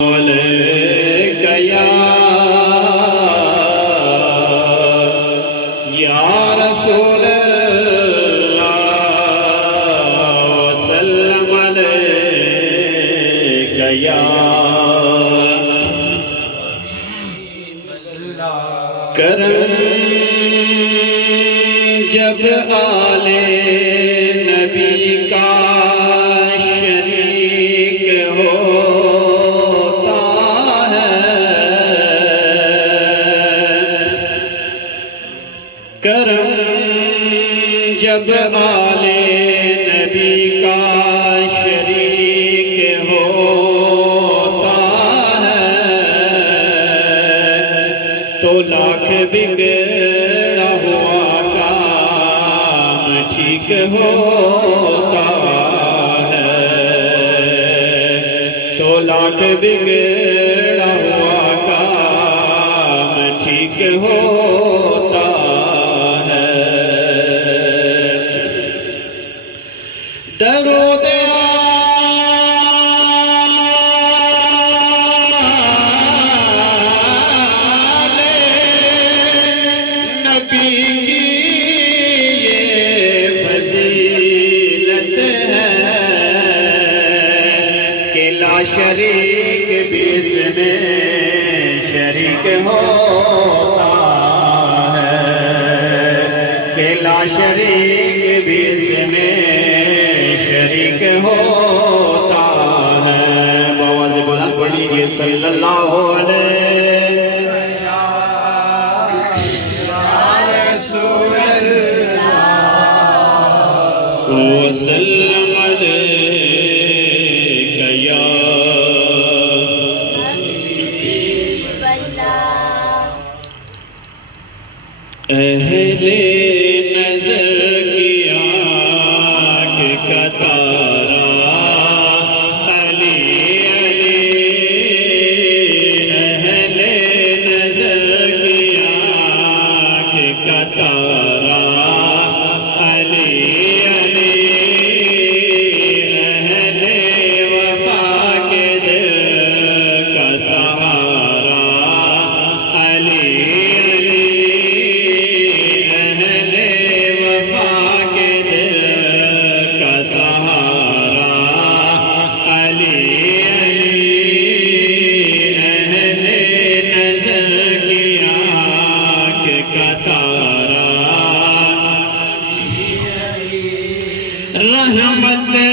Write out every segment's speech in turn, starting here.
علیک یا رسول اللہ وسلم علیک یا کرم جب آل نبی کا شریک ہوتا ہے کرم جب آل نبی کا شریک ہوتا ہے تو لاکھ بگڑا ہوا کام ٹھیک ہوتا ہے تو لاکھ بگڑا ہوا کام ٹھیک ہوتا ہے درود شریک بھی اس میں شریک ہوتا ہے کہ لا شریک بھی اس میں شریک ہوتا ہے بواز بلند پڑھیے صلی اللہ علیہ وسلم اہل نظر کی آنکھ کا تارا علی علی اہل نظر کی آنکھ کا تارا علی علی اہل وفا کے دل کا سہارا علی رحمت لے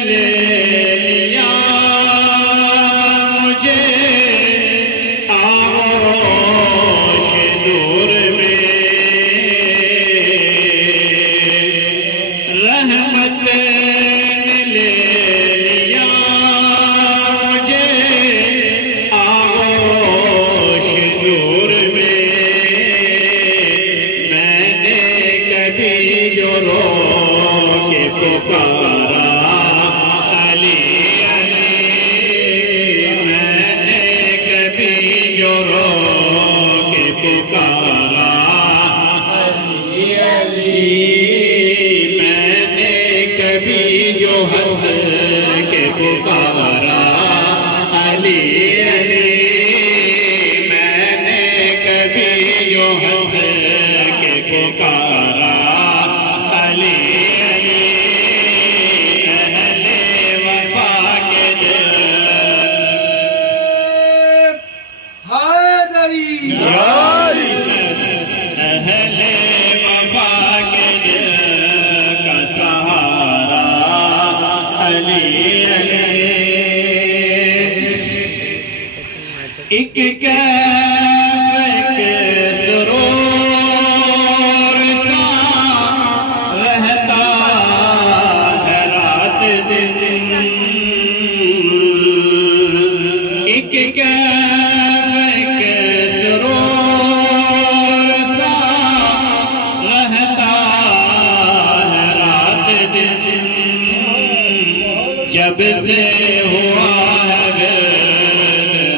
لیا مجھے آغوش نور میں رحمت لے لیا مجھے آغوش نور میں میں نے کبھی جو رو پکارا علی علی میں نے کبھی جو رو کے پکارا علی علی میں نے کبھی جو ہنس کے پکارا علی علی میں نے کبھی جو ہنس کے پکارا علی اہل وفا کے دل کا سہارا علی علی ایک کیف سرور سا رہتا ہے رات دن ایک جب سے ہوا ہے ورد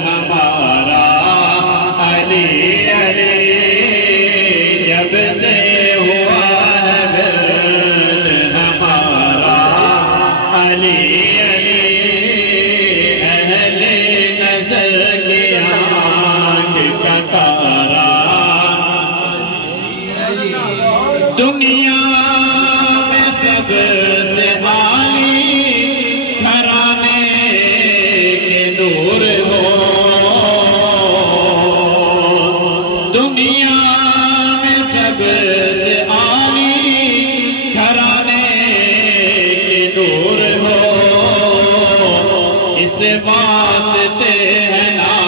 ہمارا علی علی جب سے ہوا ہے ورد ہمارا علی علی سے واسطے ہیں نا